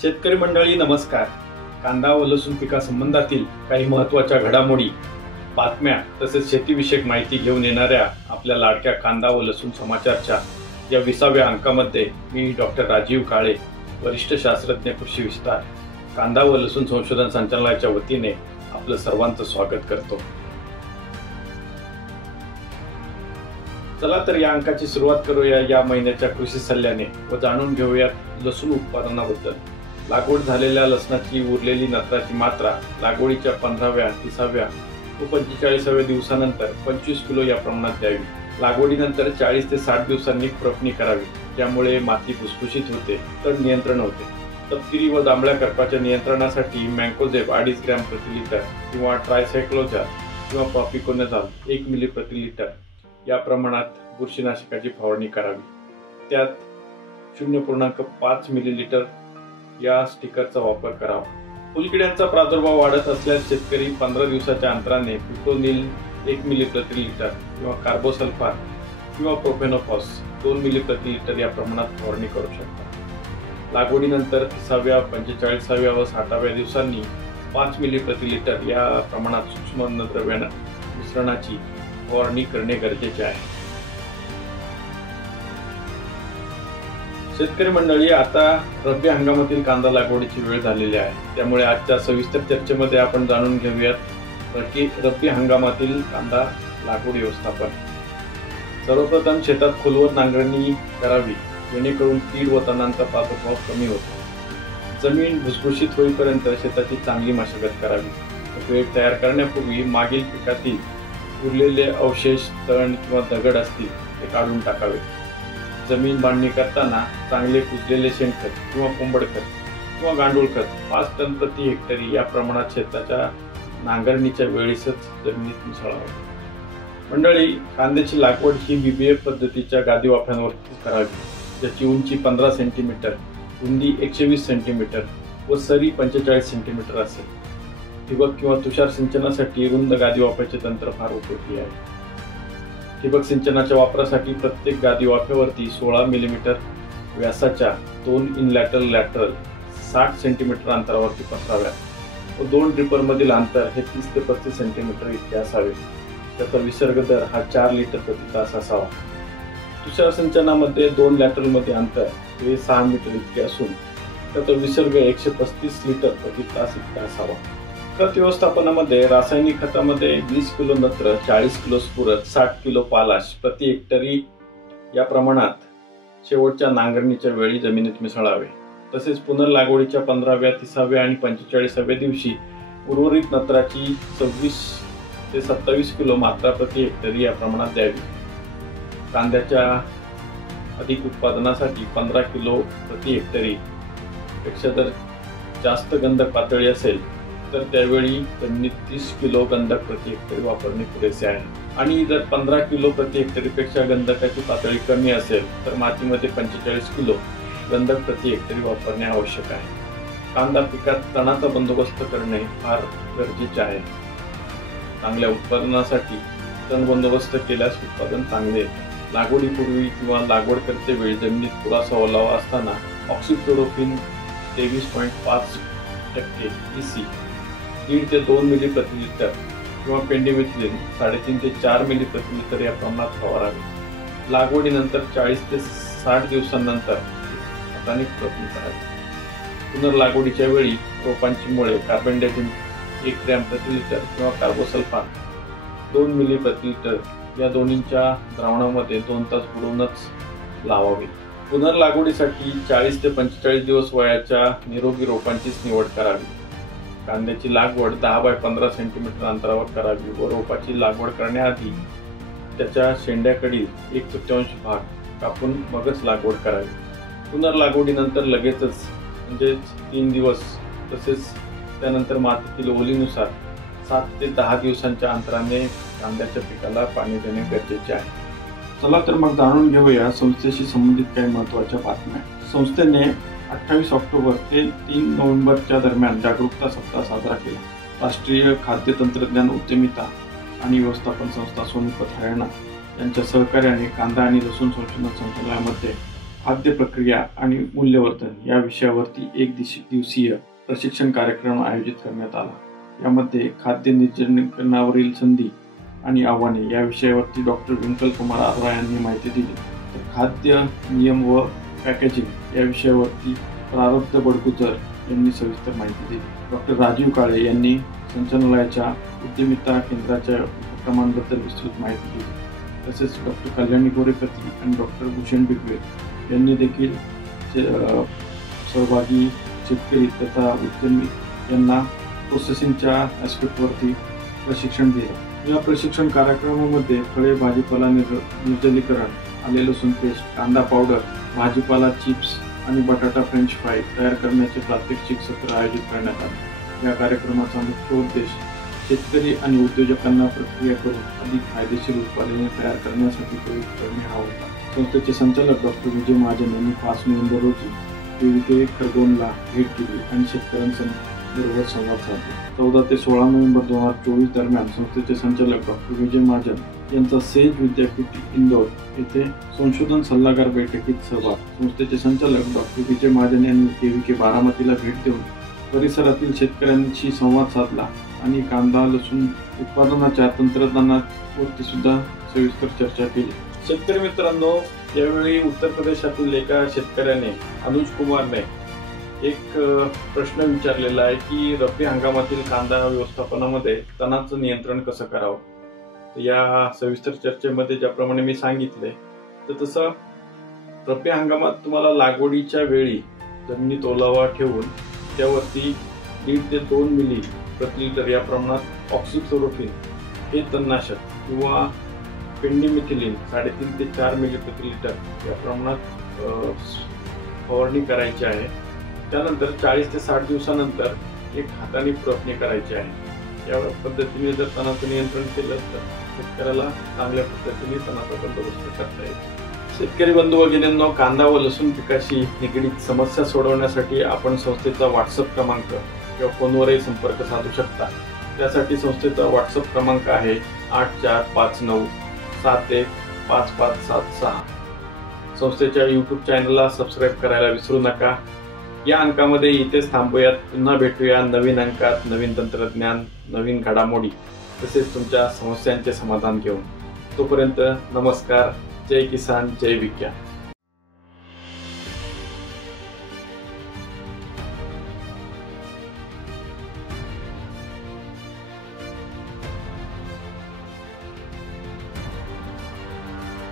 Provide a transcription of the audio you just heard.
शेतकरी मंडळी नमस्कार. कांदा व लसूण पिकासंबंधातील काही महत्त्वाच्या घडामोडी, बातम्या तसेच शेतीविषयक माहिती घेऊन येणाऱ्या आपल्या लाडक्या कांदा व लसूण समाचारच्या या 20व्या अंकामध्ये मी डॉक्टर राजीव काळे, वरिष्ठ शास्त्रज्ञ कृषी विस्तार, कांदा व लसूण संशोधन संचालनालयाच्या वतीने आपलं सर्वांचं स्वागत करतो. चला तर या अंकाची सुरुवात करूया या महिन्याच्या कृषी सल्ल्याने व जाणून घेऊयात लसूण उत्पादनाबद्दल. लागवड झालेल्या लसणाची उरलेली नत्राची मात्रा लागवडीच्या 15व्या, 30व्या व 45व्या दिवसानंतर 25 किलो या प्रमाणात द्यावी. लागवडीनंतर 40 ते 60 दिवसांनी खुरपणी करावी, ज्यामुळे माती भुसभुशीत होते, तण नियंत्रण होते. तपकिरी व जांभळ्या करपाच्या नियंत्रणासाठी मँकोझेब 2.5 ग्रॅम प्रति लिटर किंवा ट्रायसायक्लोझर किंवा प्रॉपिकोनाझोल 1 मिली प्रति लिटर या प्रमाणात बुरशीनाशकाची फवारणी करावी. त्यात 0.5 मिलीलिटर या स्टिकरचा वापर करावा. फुलकिड्यांचा प्रादुर्भाव वाढत असल्यास शेतकरी 15 दिवसाच्या अंतराने पिप्रोनिल 1 मिली प्रति लिटर किंवा कार्बोसल्फार किंवा प्रोफेनोफॉस 2 मिली प्रति लिटर या प्रमाणात फवारणी करू शकतात. लागवडीनंतर 30व्या, 45व्या व 60व्या दिवसांनी 5 मिली प्रति लिटर या प्रमाणात सूक्ष्म अन्नद्रव्य मिश्रणाची फवारणी करणे गरजेचे आहे. शेतकरी मंडळी, आता रब्बी हंगामातील कांदा लागवडीची वेळ झालेली आहे. त्यामुळे आजच्या सविस्तर चर्चेमध्ये आपण जाणून घेऊयात रब्बी हंगामातील कांदा लागवड व्यवस्थापन. सर्वप्रथम शेतात खोलवर नांगरणी करावी, जेणेकरून कीड व तणांचा प्रादुर्भाव कमी होतो. जमीन भुसभुशीत होईपर्यंत शेताची चांगली मशागत करावी. वेळ तयार करण्यापूर्वी मागील पिकातील उरलेले अवशेष, तण किंवा दगड असतील ते काढून टाकावे. जमीन बांधणी करताना चांगले कुजलेले शेणखत किंवा कोंबड खत किंवा गांडूळ खत 5 टन प्रति हेक्टरी या प्रमाणात शेताच्या नांगरणीच्या वेळेसच जमिनीत मिसळावे. मंडळी, कांद्याची लागवड ही BBF पद्धतीच्या गादी वाफ्यांवरती करावी, ज्याची उंची 15 सेंटीमीटर, रुंदी 120 सेंटीमीटर व सरी 45 सेंटीमीटर असेल. ठिबक किंवा तुषार सिंचनासाठी रुंद गादी वाफ्याचे तंत्र फार उपयोगी आहे. ठिबक सिंचनाच्या वापरासाठी प्रत्येक गादी वाफ्यावरती 16 मिलीमीटर व्यासाच्या 2 लॅटरल 60 सेंटीमीटर अंतरावरती पसराव्यात व 2 ड्रिपर मधील अंतर हे 30 ते 35 सेंटीमीटर इतके असावे. त्याचा विसर्ग दर हा 4 लिटर प्रति तास असावा. तुषार सिंचनामध्ये 2 लॅटरल मध्ये अंतर हे 6 मीटर इतके असून त्याचा विसर्ग 135 लिटर प्रति तास इतका असावा. खत व्यवस्थापनामध्ये रासायनिक खतामध्ये 20 किलो नत्र, 40 किलो स्फुरद, 60 किलो पालाश प्रति हेक्टरी या प्रमाणात शेवटच्या नांगरणीच्या वेळी जमिनीत मिसळावे. तसेच पुनर्लागवडीच्या 15व्या, 30व्या आणि 45व्या दिवशी उर्वरित नत्राची 26 ते 27 किलो मात्रा प्रति हेक्टरी या प्रमाणात द्यावी. कांद्याच्या अधिक उत्पादनासाठी 15 किलो प्रति हेक्टरी पेक्षा जर जास्त गंधक पातळी असेल तर त्यावेळी जमिनीत 30 किलो गंधक प्रति हेक्टरी वापरणे पुरेसे आहे. आणि जर 15 किलो प्रति हेक्टरीपेक्षा गंधकाची पातळी कमी असेल तर मातीमध्ये 45 किलो गंधक प्रति हेक्टरी वापरणे आवश्यक आहे. कांदा पिकात तणाचा बंदोबस्त करणे फार गरजेचे आहे. चांगल्या उत्पादनासाठी तण बंदोबस्त केल्यास उत्पादन चांगले येते. लागवडीपूर्वी किंवा लागवड करते वेळी जमिनीत पुरासा ओलावा असताना ऑक्सिक्लोरोफिन 23.5% EC 1.5 ते 2 मिली प्रति लिटर किंवा पेंडिमिथिलिन 3.5 ते 4 मिली प्रति लिटर या प्रमाणात फवारावे. लागवडीनंतर 40 ते 60 दिवसांनंतर हाताने खुरपणी करावी. पुनर्लागवडीच्या वेळी रोपांची मुळे कार्बेंडाझिम 1 ग्रॅम प्रति लिटर किंवा कार्बोसल्फार 2 मिली प्रति लिटर या दोन्हीच्या द्रावणामध्ये 2 तास बुडवूनच लावावे. पुनर्लागवडीसाठी 40 ते 45 दिवस वयाच्या निरोगी रोपांचीच निवड करावी. कांद्याची लागवड 10 बाय 15 सेंटीमीटर अंतरावर करावी व रोपाची लागवड करण्याआधी त्याच्या शेंड्याकडील 1/4 भाग कापून मगच लागवड करावी. पुनर्लागवडीनंतर लगेचच म्हणजे 3 दिवस तसेच त्यानंतर मातीतील ओलीनुसार 7 ते 10 दिवसांच्या अंतराने कांद्याच्या पिकाला पाणी देणे गरजेचे आहे. चला तर मग जाणून घेऊया संस्थेशी संबंधित काही महत्त्वाच्या बातम्या. संस्थेने 28 ऑक्टोबर ते 3 नोव्हेंबरच्या दरम्यान जागरूकता सप्ताह साजरा केला. राष्ट्रीय खाद्य तंत्रज्ञान उद्यमिता आणि व्यवस्थापन संस्था सोनीपत हरियाणा यांच्या सहकार्याने कांदा आणि लसूण संशोधन संचालनालयामध्ये खाद्य प्रक्रिया आणि मूल्यवर्धन या विषयावरती एक दिवसीय प्रशिक्षण कार्यक्रम आयोजित करण्यात आला. यामध्ये खाद्य निर्जलीकरणावरील संधी आणि आव्हाने या विषयावरती डॉक्टर विंकल कुमार आर्रा यांनी माहिती दिली. तर खाद्य नियम व पॅकेजिंग या विषयावरती प्रारब्ध बडगुजर यांनी सविस्तर माहिती दिली. डॉक्टर राजीव काळे यांनी संचालनालयाच्या उद्यमिता केंद्राच्या उपक्रमांबद्दल विस्तृत माहिती दिली. तसेच डॉक्टर कल्याणी गोरेपती आणि डॉक्टर भूषण बिगवे यांनी देखील सहभागी शेतकरी तथा उद्यमी यांना प्रोसेसिंगच्या ॲस्पेक्टवरती प्रशिक्षण दिलं. या प्रशिक्षण कार्यक्रमामध्ये फळे, भाजीपाला निर्जलीकरण, आले लसूण पेस्ट, कांदा पावडर, भाजीपाला चिप्स आणि बटाटा फ्रेंच फ्राय तयार करण्याचे प्रात्यक्षिक सत्र आयोजित करण्यात आले. या कार्यक्रमाचा मुख्य उद्देश शेतकरी आणि उद्योजकांना प्रक्रिया करून अधिक फायदेशीर उत्पादने तयार करण्यासाठी प्रवृत्त करणे हा होता. संस्थेचे संचालक डॉक्टर विजय महाजन यांनी 5 नोव्हेंबर रोजी केव्हीके खरगोनला भेट दिली आणि शेतकऱ्यांबरोबर संवाद साधला. 14 ते 16 नोव्हेंबर 2024 दरम्यान संस्थेचे संचालक डॉक्टर विजय महाजन यांचा सेज विद्यापीठ इंदोर येथे संशोधन सल्लागार बैठकीत सहभाग. संस्थेचे संचालक डॉक्टर विजय महाजन यांनी केव्हीके बारामतीला भेट देऊन परिसरातील शेतकऱ्यांशी संवाद साधला आणि कांदा लसूण उत्पादनाच्या तंत्रज्ञानावरती सुद्धा सविस्तर चर्चा केली. शेतकरी मित्रांनो, यावेळी उत्तर प्रदेशातील एका शेतकऱ्याने अनुज कुमारने एक प्रश्न विचारलेला आहे की रब्बी हंगामातील कांदा व्यवस्थापनामध्ये तणाचं नियंत्रण कसं करावं. या सविस्तर चर्चेमध्ये ज्याप्रमाणे मी सांगितले तर तसं रब्बी हंगामात तुम्हाला लागवडीच्या वेळी जमिनीत ओलावा ठेवून त्यावरती 1.5 ते 2 मिली प्रति लिटर या प्रमाणात ऑक्सिक्लोरोफिन हे तणनाशक किंवा पेंडिमिथिलिन 3.5 ते 4 मिली प्रति लिटर या प्रमाणात फवारणी करायची आहे. त्यानंतर 40 ते 60 दिवसानंतर एक हाताने खुरपणी करायची आहे. या पद्धतीने जर तणाचं नियंत्रण केलं तर शेतकऱ्याला चांगल्या पद्धतीने तणाचा बंदोबस्त करता येईल. शेतकरी बंधू भगिनींनो, कांदा व लसूण पिकाशी निगडीत समस्या सोडवण्यासाठी आपण संस्थेचा व्हॉट्सअप क्रमांक किंवा फोनवरही संपर्क साधू शकता. त्यासाठी संस्थेचा व्हॉट्सअप क्रमांक आहे 8459715576. संस्थेच्या यूट्यूब चॅनलला सबस्क्राईब करायला विसरू नका. या अंकामध्ये इथेच थांबूयात. पुन्हा भेटूया नवीन अंकात, नवीन तंत्रज्ञान, नवीन घडामोडी तसेच तुमच्या समस्यांचे समाधान घेऊन. तोपर्यंत नमस्कार. जय किसान, जय विज्ञान.